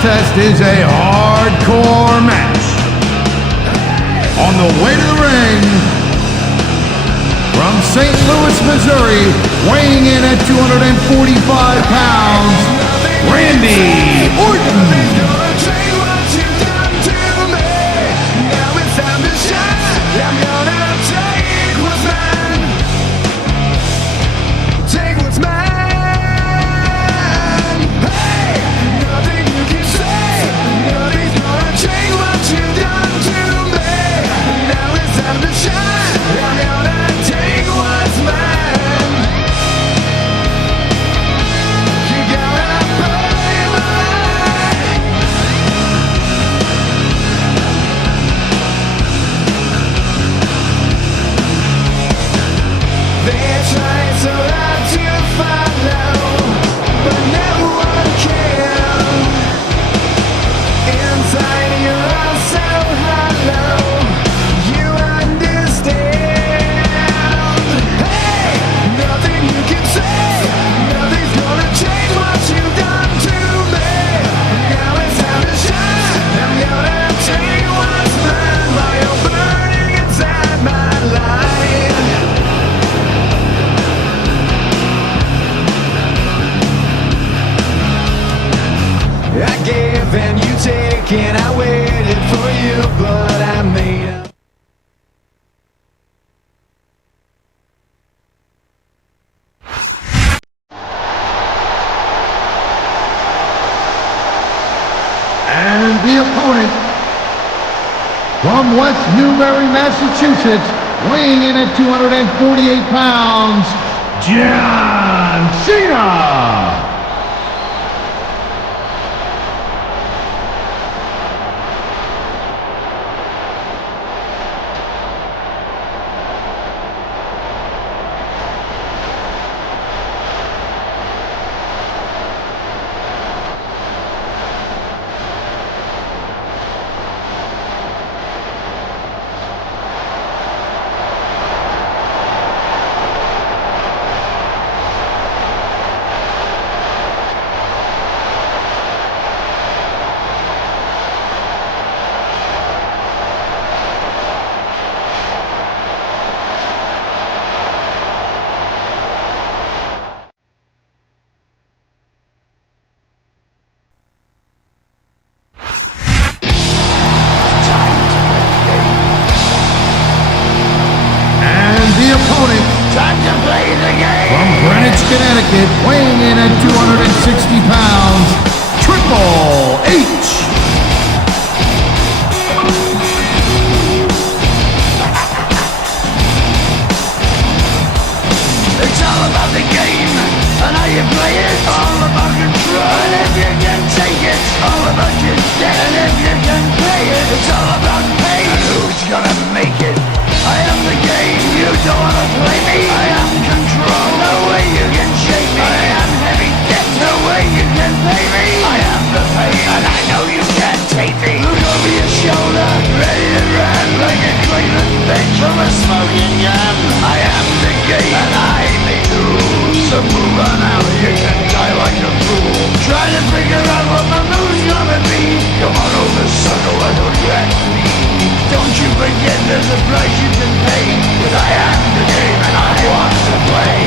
contest is a hardcore match. On the way to the ring, from St. Louis, Missouri, weighing in at 245 pounds, Randy Orton. And I waited for you, but I made up. And the opponent from West Newbury, Massachusetts, weighing in at 248 pounds, John Cena. Connecticut, weighing in at 260 pounds, Triple H. It's all about the game and how you play it. All about control and if you can take it. All about your debt and if you can pay it. It's all about pain and who's gonna make it. I am the game, you don't wanna play me. I am control, no way you can shake me. I am heavy debt, no way you can pay me. I am the pain, and I know you can't take me. Look over your shoulder, ready to run like a Cleveland bench from a smoking gun. I am the game, and I may lose. So move on out, you can die like a fool. Try to figure out what my move's gonna be. Come on over, sucker, why don't you ask me? Don't you forget there's a price you can pay. 'Cause I am the game and I want to play.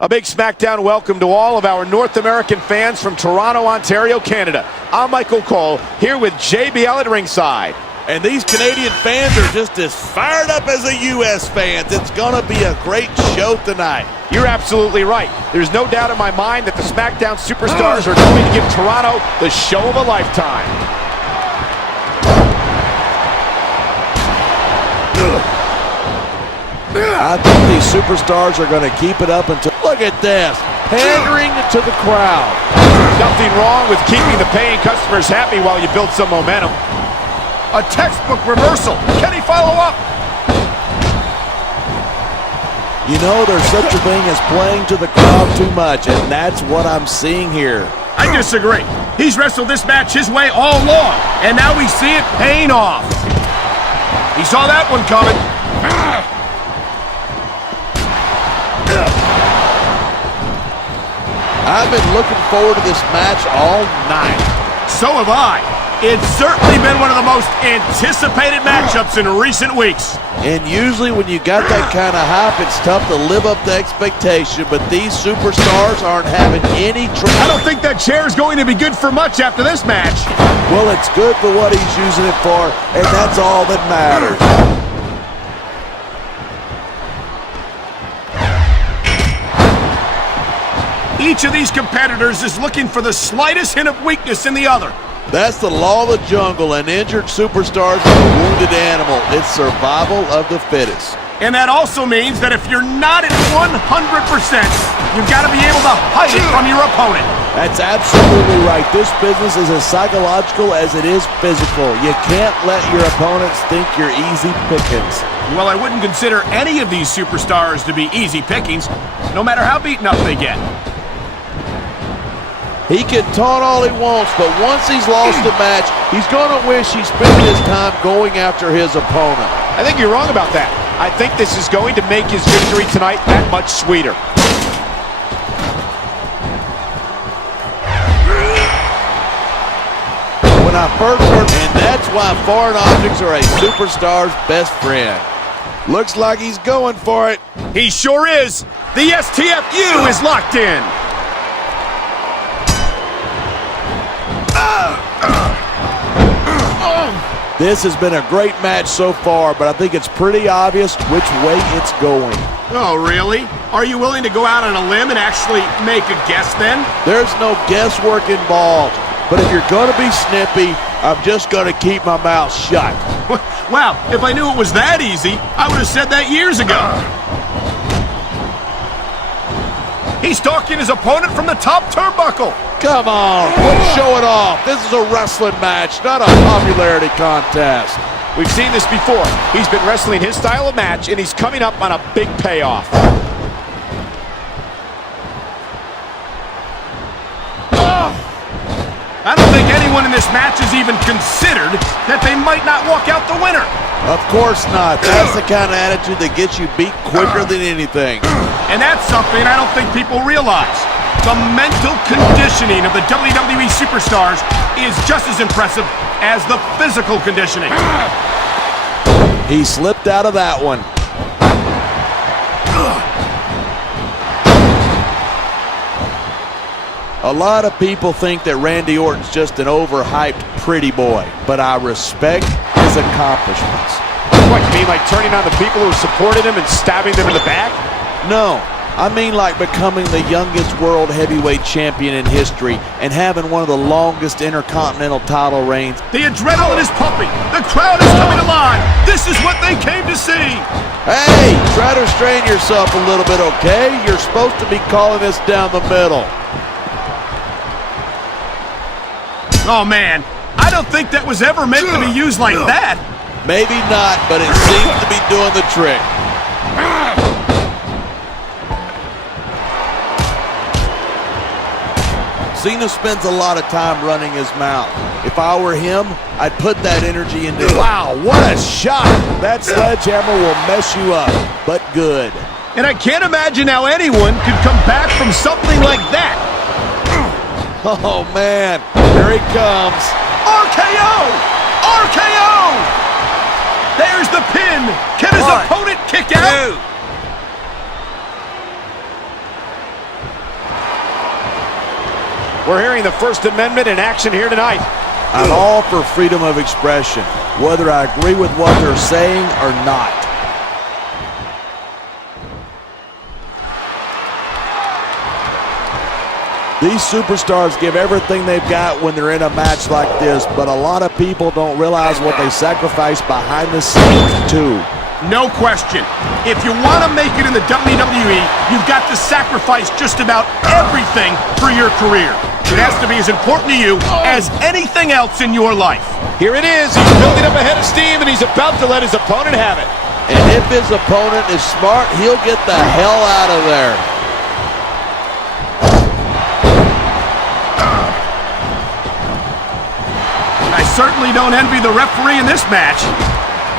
A big Smackdown welcome to all of our North American fans from Toronto, Ontario, Canada. I'm Michael Cole, here with JBL at ringside. And these Canadian fans are just as fired up as the U.S. fans. It's going to be a great show tonight. You're absolutely right. There's no doubt in my mind that the Smackdown superstars are going to give Toronto the show of a lifetime. I think these superstars are going to keep it up until... Look at this. Pandering to the crowd. Nothing wrong with keeping the paying customers happy while you build some momentum. A textbook reversal. Can he follow up? You know, there's such a thing as playing to the crowd too much, and that's what I'm seeing here. I disagree. He's wrestled this match his way all along, and now we see it paying off. He saw that one coming. I've been looking forward to this match all night. So have I. It's certainly been one of the most anticipated matchups in recent weeks. And usually when you got that kind of hype, it's tough to live up to expectation, but these superstars aren't having any trouble. I don't think that chair is going to be good for much after this match. Well, it's good for what he's using it for, and that's all that matters. Each of these competitors is looking for the slightest hint of weakness in the other. That's the law of the jungle. An injured superstar is a wounded animal. It's survival of the fittest. And that also means that if you're not at 100%, you've got to be able to hide it from your opponent. That's absolutely right. This business is as psychological as it is physical. You can't let your opponents think you're easy pickings. Well, I wouldn't consider any of these superstars to be easy pickings, no matter how beaten up they get. He can taunt all he wants, but once he's lost the match, he's going to wish he spent his time going after his opponent. I think you're wrong about that. I think this is going to make his victory tonight that much sweeter. When I first heard, and that's why foreign objects are a superstar's best friend. Looks like he's going for it. He sure is. The STFU is locked in. This has been a great match so far, but I think it's pretty obvious which way it's going. Oh, really? Are you willing to go out on a limb and actually make a guess then? There's no guesswork involved, but if you're going to be snippy, I'm just going to keep my mouth shut. Wow, if I knew it was that easy, I would have said that years ago. He's stalking his opponent from the top turnbuckle. Come on, let's show it off. This is a wrestling match, not a popularity contest. We've seen this before. He's been wrestling his style of match, and he's coming up on a big payoff. I don't think anyone in this match has even considered that they might not walk out the winner. Of course not. That's the kind of attitude that gets you beat quicker than anything. And that's something I don't think people realize. The mental conditioning of the WWE superstars is just as impressive as the physical conditioning. He slipped out of that one. A lot of people think that Randy Orton's just an overhyped pretty boy, but I respect his accomplishments. What, you mean like turning on the people who supported him and stabbing them in the back? No, I mean like becoming the youngest world heavyweight champion in history and having one of the longest intercontinental title reigns. The adrenaline is pumping. The crowd is coming alive. This is what they came to see. Hey, try to restrain yourself a little bit, okay? You're supposed to be calling this down the middle. Oh, man, I don't think that was ever meant to be used like that. Maybe not, but it seems to be doing the trick. Cena spends a lot of time running his mouth. If I were him, I'd put that energy into it. Wow, what a shot! That sledgehammer will mess you up, but good. And I can't imagine how anyone could come back from something like that. Oh, man. Here he comes. RKO! RKO! There's the pin. Can his opponent kick out? We're hearing the First Amendment in action here tonight. I'm all for freedom of expression, whether I agree with what they're saying or not. These superstars give everything they've got when they're in a match like this, but a lot of people don't realize what they sacrifice behind the scenes too. No question. If you want to make it in the WWE, you've got to sacrifice just about everything for your career. It has to be as important to you as anything else in your life. Here it is. He's building up a head of steam, and he's about to let his opponent have it. And if his opponent is smart, he'll get the hell out of there. I certainly don't envy the referee in this match.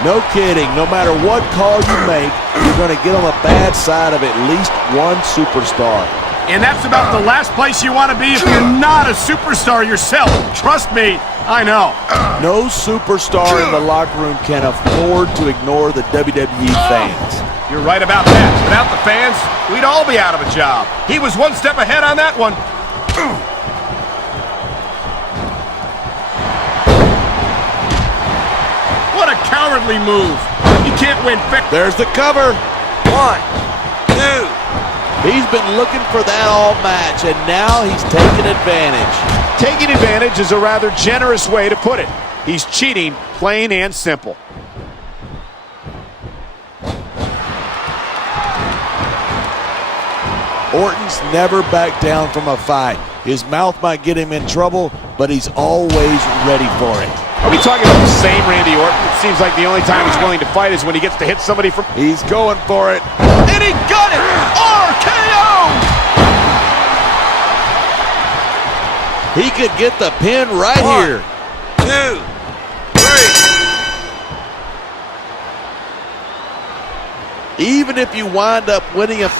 No kidding. No matter what call you make, you're going to get on the bad side of at least one superstar. And that's about the last place you want to be if you're not a superstar yourself. Trust me, I know. No superstar in the locker room can afford to ignore the WWE fans. You're right about that. Without the fans, we'd all be out of a job. He was one step ahead on that one. What a cowardly move. You can't win. There's the cover. 1, 2. He's been looking for that all match, and now he's taking advantage. Taking advantage is a rather generous way to put it. He's cheating, plain and simple. Orton's never backed down from a fight. His mouth might get him in trouble, but he's always ready for it. Are we talking about the same Randy Orton? It seems like the only time he's willing to fight is when he gets to hit somebody from... He's going for it. And he got it! RKO! He could get the pin right here. 2, 3. Even if you wind up winning a...